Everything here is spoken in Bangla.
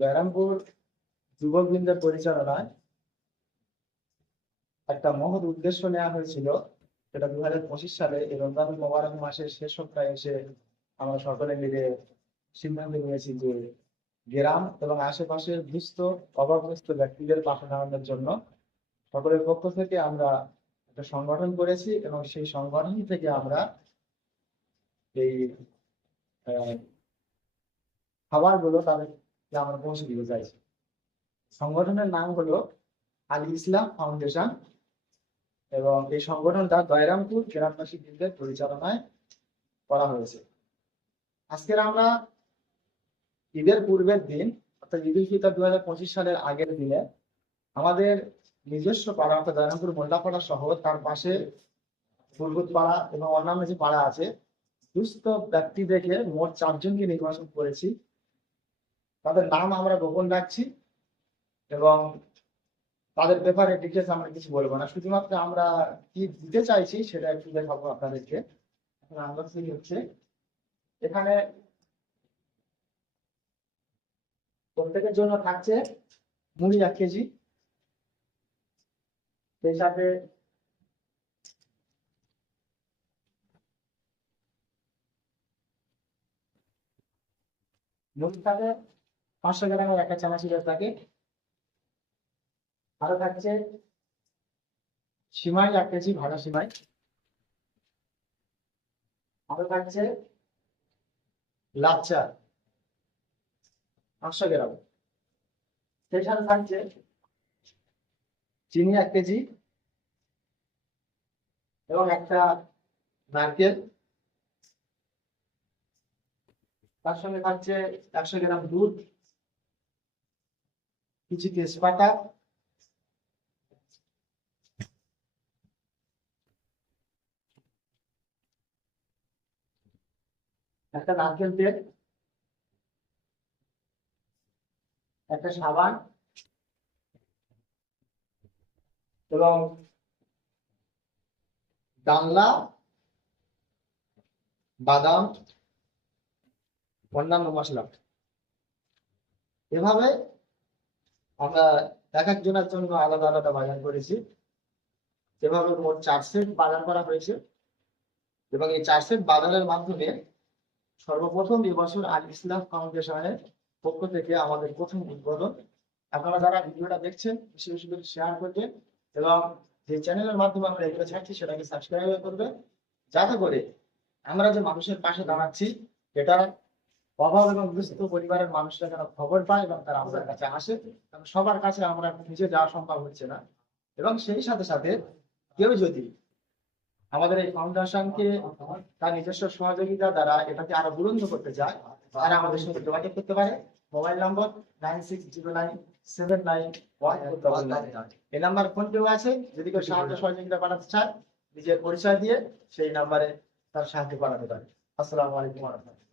ব্যারামপুর যুবকবৃন্দের পরিচালনায় একটা মহৎ উদ্দেশ্য নেওয়া হয়েছিল, সেটা দু হাজার পঁচিশ সালে এই রমজান মোবারক মাসের শেষ সপ্তাহে এসে আমরা সকলে মিলে সিদ্ধান্ত নিয়েছি যে গ্রাম এবং আশেপাশের দুস্থ, অভাবগ্রস্ত ব্যক্তিদের পাশে দাঁড়ানোর জন্য সকলের পক্ষ থেকে আমরা একটা সংগঠন করেছি এবং সেই সংগঠন থেকে আমরা এই খাবারগুলো তাদেরকে আমরা পৌঁছে দিতে চাইছি সংগঠনের নাম হলো আল ইসলাম ফাউন্ডেশন এবং এই সংগঠনটা দয়রামপুর গ্রামবাসী বৃন্দের পরিচালনায় করা হয়েছে। আজকের আমরা ঈদের পূর্বের দিন, অর্থাৎ ঈদ উল ফিতর দু হাজার পঁচিশ সালের আগের দিনে আমাদের নিজস্ব পাড়া, অর্থাৎ দয়রামপুর মোল্লাপাড়া সহ তার পাশে ফুলগুত পাড়া এবং অন্যান্য যে পাড়া আছে, দুস্থ ব্যক্তিদেরকে মোট চারজনকে নির্বাচন করেছি। তাদের নাম আমরা গোপন রাখছি এবং তাদের ব্যাপারে ডিটেলস আমরা কিছু বলব না। শুধুমাত্র আমরা কি দিতে চাইছি সেটা একটু দেখাবো আপনাদেরকে। হচ্ছে। এখানে প্রত্যেকের জন্য থাকছে মুড়ি এক কেজি। সেই সাথে মুড়ি থাকে পাঁচশো গ্রামের একটা চানাচুরের প্যাকেট আরও থাকছে। সিমাই এক কেজি ভাজা সিমাই। আরও থাকছে। লাচ্চা, পাঁচশো গ্রাম। সাথে থাকছে চিনি এক কেজি এবং একটা নারকেল। তার সঙ্গে থাকছে একশো গ্রাম দুধ। কিছু তেজপাতা একটা নারকেল তেল একটা সাবান এবং ডালনা বাদাম অন্যান্য মশলা। এভাবে আমরা এক একজনের জন্য আলাদা আলাদা বাজার করেছি। এভাবে মোট চার সেট বাজার করা হয়েছে এবং এই চার সেট বাজারের মাধ্যমে সর্বপ্রথম এবছর আল ইসলাম ফাউন্ডেশনের পক্ষ থেকে আমাদের প্রথম উদ্বোধন। আপনারা যারা ভিডিওটা দেখছেন বেশি বেশি করে শেয়ার করবেন এবং যে চ্যানেলের মাধ্যমে আমরা এগুলো ছাড়ছি, সেটাকে সাবস্ক্রাইব করবে যাতে করে আমরা যে মানুষের পাশে দাঁড়াচ্ছি এটা অভাব এবং দুস্থ পরিবারের মানুষরা যেন খবর পায় এবং তারা আমাদের কাছে আসে, কারণ সবার কাছে আমরা নিজে যাওয়া সম্ভব হচ্ছে না। এবং সেই সাথে সাথে কেউ যদি আমাদের এই ফাউন্ডেশনকে তার নিজস্ব সহযোগিতা দ্বারা এটাকে আরও বুলন্দ করতে চায়, তারা আমাদের সঙ্গে যোগাযোগ করতে পারে। Mobile number nine six zero nine seven nine one এই নাম্বার ফোন পেও আছে? যদি কেউ সাহায্য সহযোগিতা পাঠাতে চায়, নিজের পরিচয় দিয়ে সেই নাম্বারে তার সাহায্য পাঠাতে পারে। আসসালামু আলাইকুম রহমতুল্লাহ।